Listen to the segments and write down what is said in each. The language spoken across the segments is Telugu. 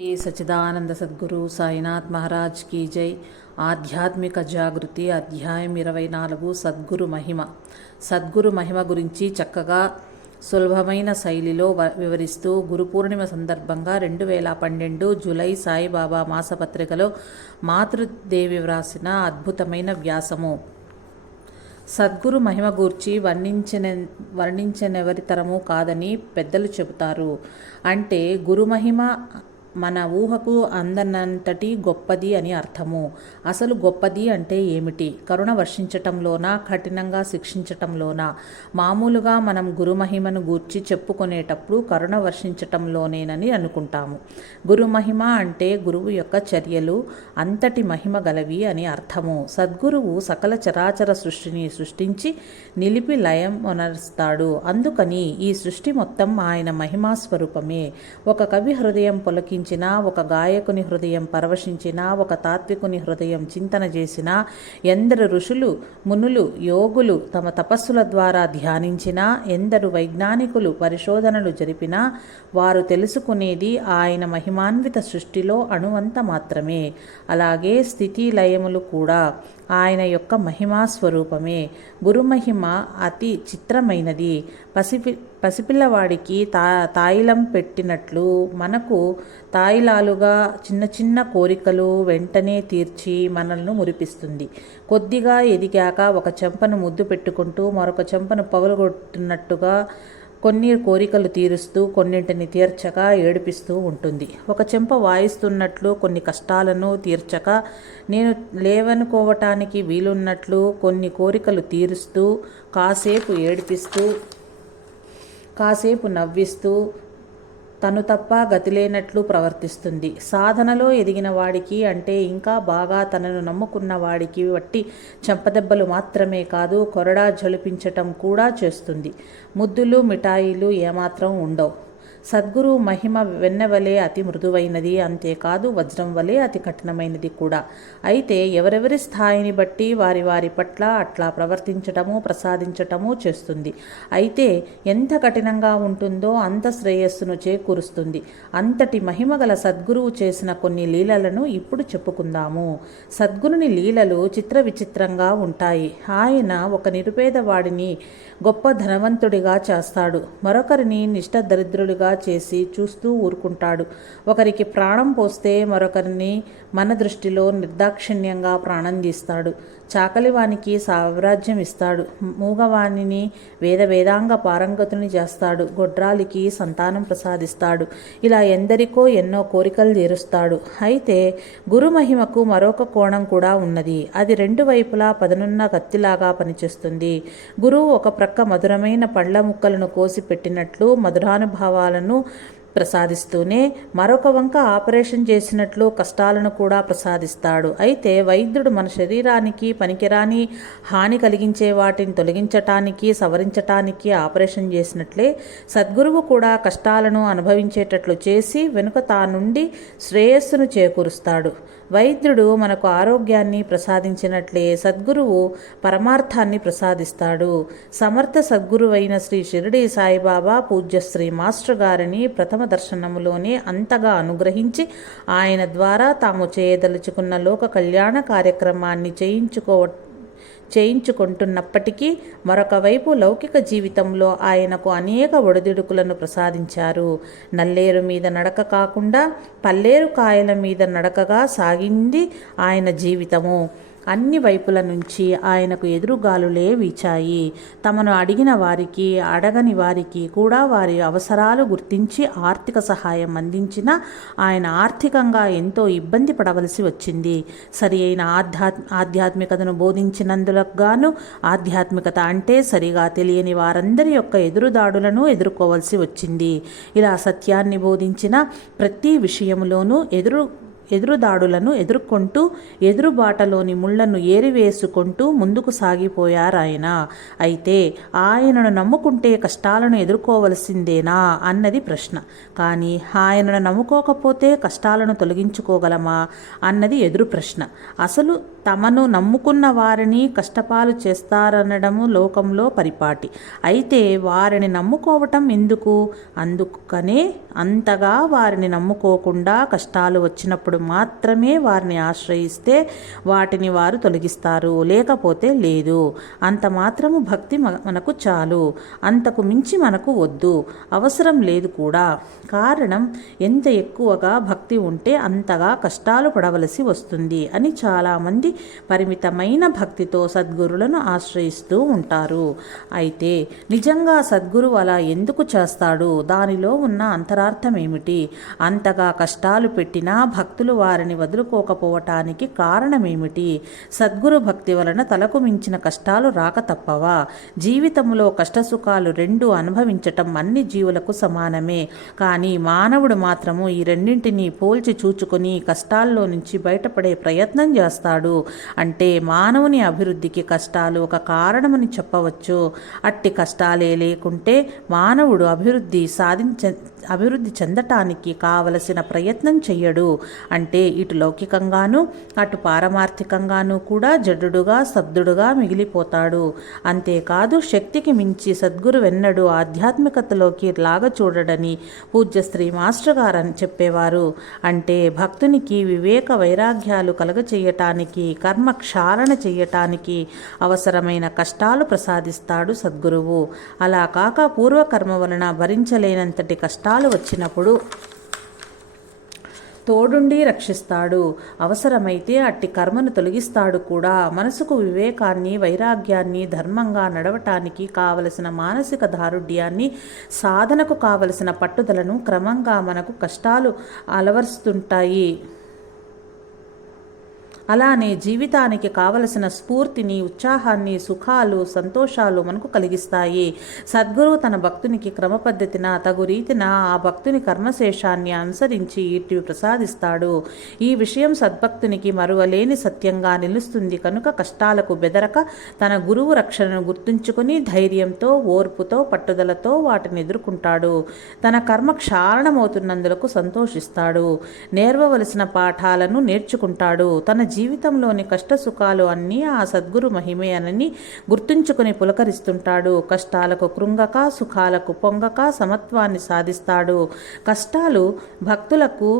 శ్రీ సచిదానంద సద్గురు సాయినాథ్ మహారాజ్ కీ జై. ఆధ్యాత్మిక జాగృతి అధ్యాయం ఇరవై నాలుగు సద్గురు మహిమ. సద్గురు మహిమ గురించి చక్కగా సులభమైన శైలిలో వ- వివరిస్తూ గురు పూర్ణిమ సందర్భంగా రెండు వేల పన్నెండు జూలై సాయిబాబా మాసపత్రికలో మాతృదేవి వ్రాసిన అద్భుతమైన వ్యాసము. సద్గురు మహిమ గూర్చి వర్ణించిన వర్ణించనెవరి తరము కాదని పెద్దలు చెబుతారు. అంటే గురు మహిమ మన ఊహకు అందనంతటి గొప్పది అని అర్థము. అసలు గొప్పది అంటే ఏమిటి? కరుణ వర్షించటంలోనా కఠినంగా శిక్షించటంలోనా మామూలుగా మనం గురుమహిమను గూర్చి చెప్పుకునేటప్పుడు కరుణ వర్షించటంలోనేనని అనుకుంటాము. గురుమహిమ అంటే గురువు యొక్క చర్యలు అంతటి మహిమ గలవి అని అర్థము. సద్గురువు సకల చరాచర సృష్టిని సృష్టించి నిలిపి లయం ఉనరుస్తాడు అందుకని ఈ సృష్టి మొత్తం ఆయన మహిమా స్వరూపమే ఒక కవి హృదయం పొలకి చింతించినా ఒక గాయకుని హృదయం పరవశించినా ఒక తాత్వికుని హృదయం చింతన చేసినా ఎందరు ఋషులు మునులు యోగులు తమ తపస్సుల ద్వారా ధ్యానించినా ఎందరు వైజ్ఞానికులు పరిశోధనలు జరిపినా వారు తెలుసుకునేది ఆయన మహిమాన్విత సృష్టిలో అణువంత మాత్రమే. అలాగే స్థితి లయములు కూడా. ఆయన యొక్క మహిమా స్వరూపమే. గురుమహిమ అతి చిత్రమైనది. పసిపి పసిపిల్లవాడికి తా తాయిలం పెట్టినట్లు మనకు తాయిలాలుగా చిన్న చిన్న కోరికలు వెంటనే తీర్చి మనల్ని మురిపిస్తుంది. కొద్దిగా ఎదిగాక ఒక చెంపను ముద్దు పెట్టుకుంటూ మరొక చెంపను పగలగొట్టినట్టుగా కొన్ని కోరికలు తీరుస్తూ కొన్నింటిని తీర్చక ఏడిపిస్తూ ఉంటుంది. ఒక చెంప వాయిస్తున్నట్లు కొన్ని కష్టాలను తీర్చక నేను లేవనుకోవటానికి వీలున్నట్లు కొన్ని కోరికలు తీరుస్తూ కాసేపు ఏడిపిస్తూ కాసేపు నవ్విస్తూ తను తప్ప గతిలేనట్లు ప్రవర్తిస్తుంది. సాధనలో ఎదిగిన వాడికి అంటే ఇంకా బాగా తనను నమ్ముకున్న వాడికి వట్టి చెంపదెబ్బలు మాత్రమే కాదు కొరడా జలిపించటం కూడా చేస్తుంది. ముద్దులు మిఠాయిలు ఏమాత్రం ఉండవు. సద్గురు మహిమ వెన్నెవలే అతి మృదువైనది అంతేకాదు వజ్రం వలె అతి కఠినమైనది కూడా. అయితే ఎవరెవరి స్థాయిని బట్టి వారి వారి పట్ల అట్లా ప్రవర్తించటము ప్రసాదించటము చేస్తుంది. అయితే ఎంత కఠినంగా ఉంటుందో అంత శ్రేయస్సును చేకూరుస్తుంది. అంతటి మహిమ గల సద్గురువు చేసిన కొన్ని లీలలను ఇప్పుడు చెప్పుకుందాము. సద్గురుని లీలలు చిత్ర విచిత్రంగా ఉంటాయి. ఆయన ఒక నిరుపేదవాడిని గొప్ప ధనవంతుడిగా చేస్తాడు. మరొకరిని నిష్ట దరిద్రుడిగా చేసి చూస్తూ ఊరుకుంటాడు. ఒకరికి ప్రాణం పోస్తే మరొకరిని మన దృష్టిలో నిర్దాక్షిణ్యంగా ప్రాణం తీస్తాడు. చాకలివానికి సామ్రాజ్యం ఇస్తాడు. మూగవాణిని వేద వేదాంగ పారంగతుని చేస్తాడు. గొడ్రాలికి సంతానం ప్రసాదిస్తాడు. ఇలా ఎందరికో ఎన్నో కోరికలు తీరుస్తాడు. అయితే గురు మహిమకు మరొక కోణం కూడా ఉన్నది. అది రెండు వైపులా పదనున్న కత్తిలాగా పనిచేస్తుంది. గురువు ఒక ప్రక్క మధురమైన పళ్ళ ముక్కలను కోసి పెట్టినట్లు మధురానుభావాలను ప్రసాదిస్తూనే మరొక వంక ఆపరేషన్ చేసినట్లు కష్టాలను కూడా ప్రసాదిస్తాడు. అయితే వైద్యుడు మన శరీరానికి పనికిరాని హాని కలిగించే వాటిని తొలగించటానికి సవరించటానికి ఆపరేషన్ చేసినట్లే సద్గురువు కూడా కష్టాలను అనుభవించేటట్లు చేసి వెనుక తా నుండి శ్రేయస్సును చేకూరుస్తాడు. వైద్యుడు మనకు ఆరోగ్యాన్ని ప్రసాదించినట్లే సద్గురువు పరమార్థాన్ని ప్రసాదిస్తాడు. సమర్థ సద్గురువైన శ్రీ షిరిడి సాయిబాబా పూజ్య శ్రీ మాస్టర్ గారిని ప్రథమ దర్శనములోనే అంతగా అనుగ్రహించి ఆయన ద్వారా తాము చేయదలుచుకున్న లోక కళ్యాణ కార్యక్రమాన్ని చేయించుకో చేయించుకుంటున్నప్పటికీ మరొక వైపు లౌకిక జీవితంలో ఆయనకు అనేక ఒడిదుడుకులను ప్రసాదించారు. నల్లేరు మీద నడక కాకుండా పల్లేరు కాయల మీద నడకగా సాగింది ఆయన జీవితము. అన్ని వైపుల నుంచి ఆయనకు ఎదురుగాలులే వీచాయి. తమను అడిగిన వారికి అడగని వారికి కూడా వారి అవసరాలు గుర్తించి ఆర్థిక సహాయం అందించిన ఆయన ఆర్థికంగా ఎంతో ఇబ్బంది పడవలసి వచ్చింది. సరి అయిన ఆధ్యాత్ ఆధ్యాత్మికతను బోధించినందులకు గాను ఆధ్యాత్మికత అంటే సరిగా తెలియని వారందరి యొక్క ఎదురుదాడులను ఎదుర్కోవలసి వచ్చింది. ఇలా సత్యాన్ని బోధించిన ప్రతి విషయంలోనూ ఎదురు ఎదురుదాడులను ఎదుర్కొంటూ ఎదురుబాటలోని ముళ్ళను ఏరివేసుకుంటూ ముందుకు సాగిపోయారాయన. అయితే ఆయనను నమ్ముకుంటే కష్టాలను ఎదుర్కోవలసిందేనా అన్నది ప్రశ్న. కానీ ఆయనను నమ్ముకోకపోతే కష్టాలను తొలగించుకోగలమా అన్నది ఎదురు ప్రశ్న. అసలు తమను నమ్ముకున్న వారిని కష్టపాలు చేస్తారనడము లోకంలో పరిపాటి. అయితే వారిని నమ్ముకోవటం ఎందుకు? అందుకనే అంతగా వారిని నమ్ముకోకుండా కష్టాలు వచ్చినప్పుడు మాత్రమే వారిని ఆశ్రయిస్తే వాటిని వారు తొలగిస్తారు. లేకపోతే లేదు. అంత మాత్రము భక్తి మ- మనకు చాలు. అంతకు మించి మనకు వద్దు. అవసరం లేదు కూడా. కారణం ఎంత ఎక్కువగా భక్తి ఉంటే అంతగా కష్టాలు పడవలసి వస్తుంది అని చాలామంది పరిమితమైన భక్తితో సద్గురులను ఆశ్రయిస్తూ ఉంటారు. అయితే నిజంగా సద్గురు అలా ఎందుకు చేస్తాడు? దానిలో ఉన్న అంతరార్థం ఏమిటి అంతగా కష్టాలు పెట్టినా భక్తులు వారిని వదులుకోకపోవటానికి కారణమేమిటి? సద్గురు భక్తి వలన తలకు మించిన కష్టాలు రాక తప్పవా? జీవితంలో కష్టసుఖాలు రెండు అనుభవించటం అన్ని జీవులకు సమానమే. కానీ మానవుడు మాత్రము ఈ రెండింటినీ పోల్చి చూచుకొని కష్టాల్లో నుంచి బయటపడే ప్రయత్నం చేస్తాడు. అంటే మానవుని అభివృద్ధికి కష్టాలు ఒక కారణమని చెప్పవచ్చు. అట్టి కష్టాలే లేకుంటే మానవుడు అభివృద్ధి సాధించ అభివృద్ధి చెందటానికి కావలసిన ప్రయత్నం చెయ్యడు. అంటే ఇటు లౌకికంగాను అటు పారమార్థికంగాను కూడా జడ్డుగా స్తబ్దుడుగా మిగిలిపోతాడు. అంతేకాదు శక్తికి మించి సద్గురు వెన్నడు ఆధ్యాత్మికతలోకి లాగ చూడడని పూజ్య శ్రీ మాస్టర్ గారు అని చెప్పేవారు. అంటే భక్తునికి వివేక వైరాగ్యాలు కలగచేయటానికి కర్మ క్షాళన చేయటానికి అవసరమైన కష్టాలు ప్రసాదిస్తాడు సద్గురువు. అలా కాక పూర్వకర్మ వలన భరించలేనంతటి కష్టాలు వచ్చినప్పుడు తోడుండి రక్షిస్తాడు. అవసరమైతే అట్టి కర్మను తొలగిస్తాడు కూడా. మనసుకు వివేకాన్ని వైరాగ్యాన్ని ధర్మంగా నడవటానికి కావలసిన మానసిక దారుఢ్యాన్ని సాధనకు కావలసిన పట్టుదలను క్రమంగా మనకు కష్టాలు అలవరుస్తుంటాయి. అలానే జీవితానికి కావలసిన స్ఫూర్తిని ఉత్సాహాన్ని సుఖాలు సంతోషాలు మనకు కలిగిస్తాయి. సద్గురువు తన భక్తునికి క్రమపద్ధతిన తగు రీతిన ఆ భక్తుని కర్మశేషాన్ని అనుసరించి ఇటు ప్రసాదిస్తాడు. ఈ విషయం సద్భక్తునికి మరువలేని సత్యంగా నిలుస్తుంది. కనుక కష్టాలకు బెదరక తన గురువు రక్షణను గుర్తుంచుకుని ధైర్యంతో ఓర్పుతో పట్టుదలతో వాటిని ఎదుర్కొంటాడు. తన కర్మ క్షారణమవుతున్నందులకు సంతోషిస్తాడు. నేర్వవలసిన పాఠాలను నేర్చుకుంటాడు. తన జీవితంలోని కష్ట సుఖాలు అన్నీ ఆ సద్గురు మహిమే అనని గుర్తుంచుకుని పులకరిస్తుంటాడు. కష్టాలకు కృంగక సుఖాలకు పొంగక సమత్వాన్ని సాధిస్తాడు. కష్టాలు భక్తులకు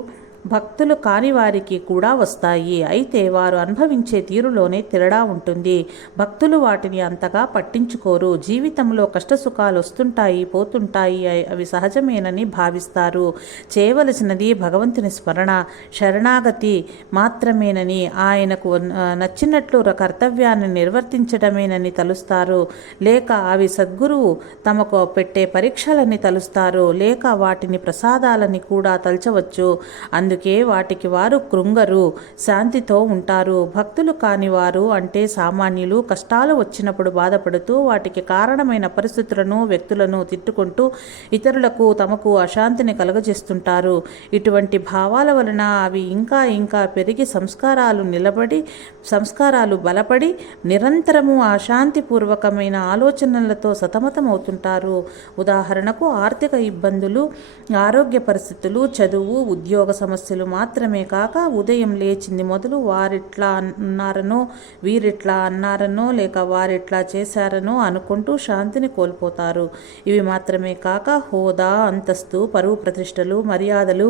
భక్తులు కాని వారికి కూడా వస్తాయి. అయితే వారు అనుభవించే తీరులోనే తిరడా ఉంటుంది. భక్తులు వాటిని అంతగా పట్టించుకోరు. జీవితంలో కష్టసుఖాలు వస్తుంటాయి పోతుంటాయి. అవి- సహజమేనని భావిస్తారు. చేయవలసినది భగవంతుని స్మరణ శరణాగతి మాత్రమేనని ఆయనకు నచ్చినట్లు కర్తవ్యాన్ని నిర్వర్తించడమేనని తలుస్తారు. లేక అవి సద్గురువు తమకు పెట్టే పరీక్షలని తలుస్తారు. లేక వాటిని ప్రసాదాలని కూడా తలచవచ్చు. అందుకే వాటికి వారు కృంగరు శాంతితో ఉంటారు. భక్తులు కాని వారు అంటే సామాన్యులు కష్టాలు వచ్చినప్పుడు బాధపడుతూ వాటికి కారణమైన పరిస్థితులను వ్యక్తులను తిట్టుకుంటూ ఇతరులకు తమకు అశాంతిని కలుగజేస్తుంటారు. ఇటువంటి భావాల వలన అవి ఇంకా ఇంకా పెరిగి సంస్కారాలు నిలబడి సంస్కారాలు బలపడి నిరంతరము అశాంతిపూర్వకమైన ఆలోచనలతో సతమతమవుతుంటారు. ఉదాహరణకు ఆర్థిక ఇబ్బందులు ఆరోగ్య పరిస్థితులు చదువు ఉద్యోగ సమస్యలు మాత్రమే కాక ఉదయం లేచింది మొదలు వారిట్లా అన్నారనో వీరిట్లా అన్నారనో లేక వారిట్లా చేశారనో అనుకుంటూ శాంతిని కోల్పోతారు. ఇవి మాత్రమే కాక హోదా అంతస్తు పరువు ప్రతిష్టలు మర్యాదలు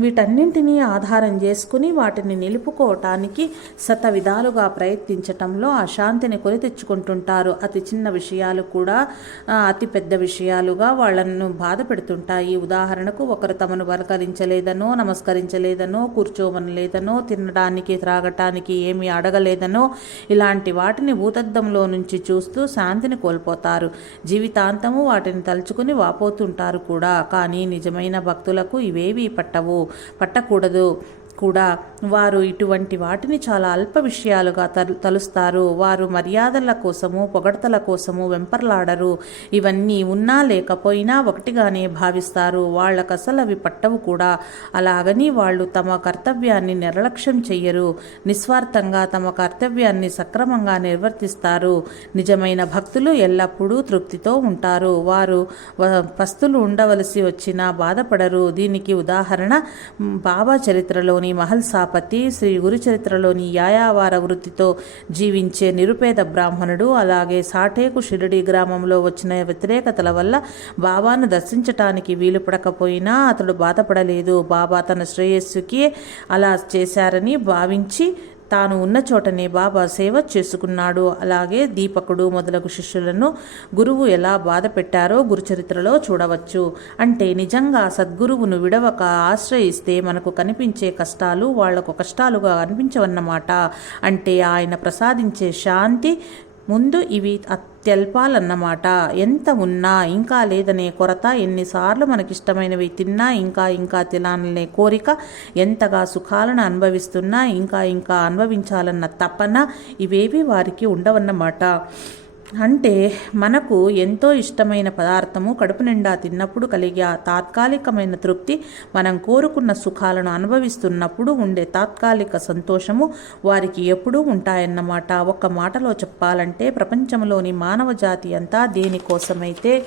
వీటన్నింటినీ ఆధారం చేసుకుని వాటిని నిలుపుకోవటానికి శత విధాలుగా ప్రయత్నించటంలో అశాంతిని కొని తెచ్చుకుంటుంటారు. అతి చిన్న విషయాలు కూడా అతి పెద్ద విషయాలుగా వాళ్ళను బాధ పెడుతుంటాయి. ఉదాహరణకు ఒకరు తమను పలకరించలేదనో నమస్కరించలేదనో కూర్చోవనలేదనో తినడానికి త్రాగటానికి ఏమీ అడగలేదనో ఇలాంటి వాటిని భూతద్దంలో నుంచి చూస్తూ శాంతిని కోల్పోతారు. జీవితాంతము వాటిని తలుచుకుని వాపోతుంటారు కూడా. కానీ నిజమైన భక్తులకు ఇవేవీ పట్టవు. పట్టకూడదు కూడా వారు ఇటువంటి వాటిని చాలా అల్ప విషయాలుగా తలు తలుస్తారు. వారు మర్యాదల కోసము పొగడతల కోసము వెంపర్లాడరు. ఇవన్నీ ఉన్నా లేకపోయినా ఒకటిగానే భావిస్తారు. వాళ్ళకు అసలు అవి పట్టవు కూడా. అలాగని వాళ్ళు తమ కర్తవ్యాన్ని నిర్లక్ష్యం చెయ్యరు. నిస్వార్థంగా తమ కర్తవ్యాన్ని సక్రమంగా నిర్వర్తిస్తారు. నిజమైన భక్తులు ఎల్లప్పుడూ తృప్తితో ఉంటారు. వారు పస్తులు ఉండవలసి వచ్చినా బాధపడరు. దీనికి ఉదాహరణ బాబా చరిత్రలోని మహల్సాపతి శ్రీ గురుచరిత్రలోని యాయావార వృత్తితో జీవించే నిరుపేద బ్రాహ్మణుడు అలాగే సాటేకు షిరిడి గ్రామంలో వచ్చిన వ్యతిరేకతల వల్ల బాబాను దర్శించటానికి వీలు పడకపోయినా అతడు బాధపడలేదు. బాబా తన శ్రేయస్సుకి అలా చేశారని భావించి తాను ఉన్న చోటనే బాబా సేవ చేసుకున్నాడు. అలాగే దీపకుడు మొదలగు శిష్యులను గురువు ఎలా బాధ పెట్టారో గురుచరిత్రలో చూడవచ్చు. అంటే నిజంగా సద్గురువును విడవక ఆశ్రయిస్తే మనకు కనిపించే కష్టాలు వాళ్ళకు కష్టాలుగా అనిపించవన్నమాట. అంటే ఆయన ప్రసాదించే శాంతి ముందు ఇవి అత్యల్పాలన్నమాట. ఎంత ఉన్నా ఇంకా లేదనే కొరత ఎన్నిసార్లు మనకిష్టమైనవి తిన్నా ఇంకా ఇంకా తినాలనే కోరిక ఎంతగా సుఖాలను అనుభవిస్తున్నా ఇంకా ఇంకా అనుభవించాలన్న తపన ఇవేవి వారికి ఉండవన్నమాట. అంటే మనకు ఎంతో ఇష్టమైన పదార్థము కడుపు నిండా తిన్నప్పుడు కలిగే ఆ తాత్కాలికమైన తృప్తి మనం కోరుకున్న సుఖాలను అనుభవిస్తున్నప్పుడు ఉండే తాత్కాలిక సంతోషము వారికి ఎప్పుడూ ఉంటాయన్నమాట. ఒక్క మాటలో చెప్పాలంటే ప్రపంచంలోని మానవ జాతి అంతా దేనికోసమైతే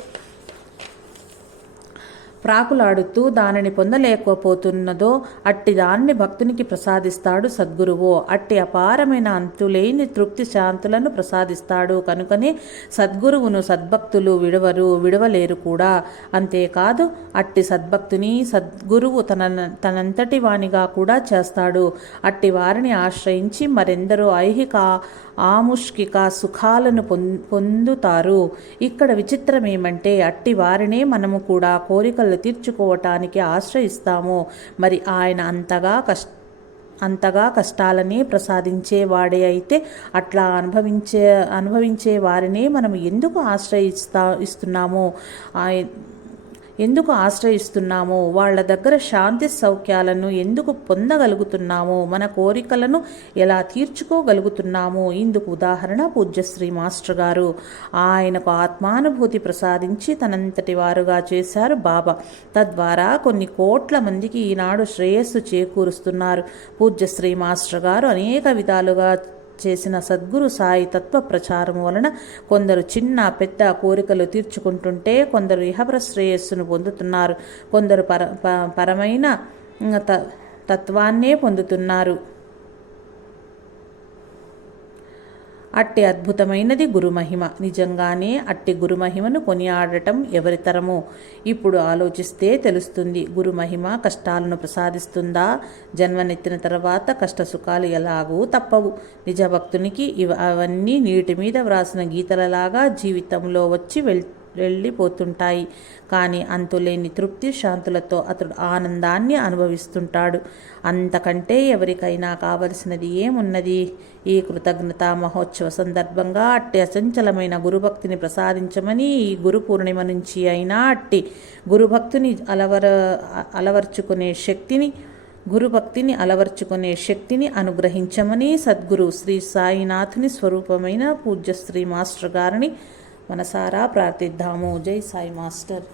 ప్రాకులాడుతూ దానిని పొందలేకపోతున్నదో అట్టి దాన్ని భక్తునికి ప్రసాదిస్తాడు సద్గురువు. అట్టి అపారమైన అంతులేని తృప్తి శాంతులను ప్రసాదిస్తాడు. కనుకనే సద్గురువును సద్భక్తులు విడవరు విడవలేరు కూడా. అంతేకాదు అట్టి సద్భక్తుని సద్గురువు తన తనంతటి వానిగా కూడా చేస్తాడు. అట్టి వారిని ఆశ్రయించి మరెందరో ఐహిక ఆముష్కిక సుఖాలను పొం పొందుతారు. ఇక్కడ విచిత్రం ఏమంటే అట్టి వారినే మనము కూడా కోరికలు తీర్చుకోవటానికి ఆశ్రయిస్తాము. మరి ఆయన అంతగా కష్ట అంతగా కష్టాలని ప్రసాదించే వాడే అయితే అట్లా అనుభవించే అనుభవించే వారిని మనం ఎందుకు ఆశ్రయిస్తా ఇస్తున్నాము? ఆయ- ఎందుకు ఆశ్రయిస్తున్నాము వాళ్ళ దగ్గర శాంతి సౌఖ్యాలను ఎందుకు పొందగలుగుతున్నాము మన కోరికలను ఎలా తీర్చుకోగలుగుతున్నాము ఇందుకు ఉదాహరణ పూజ్యశ్రీ మాస్టర్ గారు. ఆయనకు ఆత్మానుభూతి ప్రసాదించి తనంతటి వారుగా చేశారు బాబా. తద్వారా కొన్ని కోట్ల మందికి ఈనాడు శ్రేయస్సు చేకూరుస్తున్నారు. పూజ్యశ్రీ మాస్టర్ గారు అనేక విధాలుగా చేసిన సద్గురు సాయి తత్వ ప్రచారం వలన కొందరు చిన్న పెద్ద కోరికలు తీర్చుకుంటుంటే కొందరు ఇహపర శ్రేయస్సును పొందుతున్నారు. కొందరు పర ప- పరమైన త- తత్వాన్నే పొందుతున్నారు. అట్టి అద్భుతమైనది గురుమహిమ. నిజంగానే అట్టి గురుమహిమను కొనియాడటం ఎవరితరమో ఇప్పుడు ఆలోచిస్తే తెలుస్తుంది. గురుమహిమ కష్టాలను ప్రసాదిస్తుందా? జన్మనెత్తిన తర్వాత కష్ట సుఖాలు ఎలాగూ తప్పవు. నిజ భక్తునికి ఇవ అవన్నీ నీటి మీద వ్రాసిన గీతలలాగా జీవితంలో వచ్చి వెళ్ వెళ్ళిపోతుంటాయి. కానీ అంతులేని తృప్తి శాంతులతో అతడు ఆనందాన్ని అనుభవిస్తుంటాడు. అంతకంటే ఎవరికైనా కావలసినది ఏమున్నది? ఈ కృతజ్ఞత మహోత్సవ సందర్భంగా అట్టి అచంచలమైన గురుభక్తిని ప్రసాదించమని ఈ గురు పూర్ణిమ నుంచి అయినా అట్టి గురుభక్తిని అలవర అలవర్చుకునే శక్తిని గురుభక్తిని అలవర్చుకునే శక్తిని అనుగ్రహించమని సద్గురు శ్రీ సాయినాథుని స్వరూపమైన పూజ్య శ్రీ మాస్టర్ గారిని మనసారా ప్రార్థిద్దాము జై సాయి మాస్టర్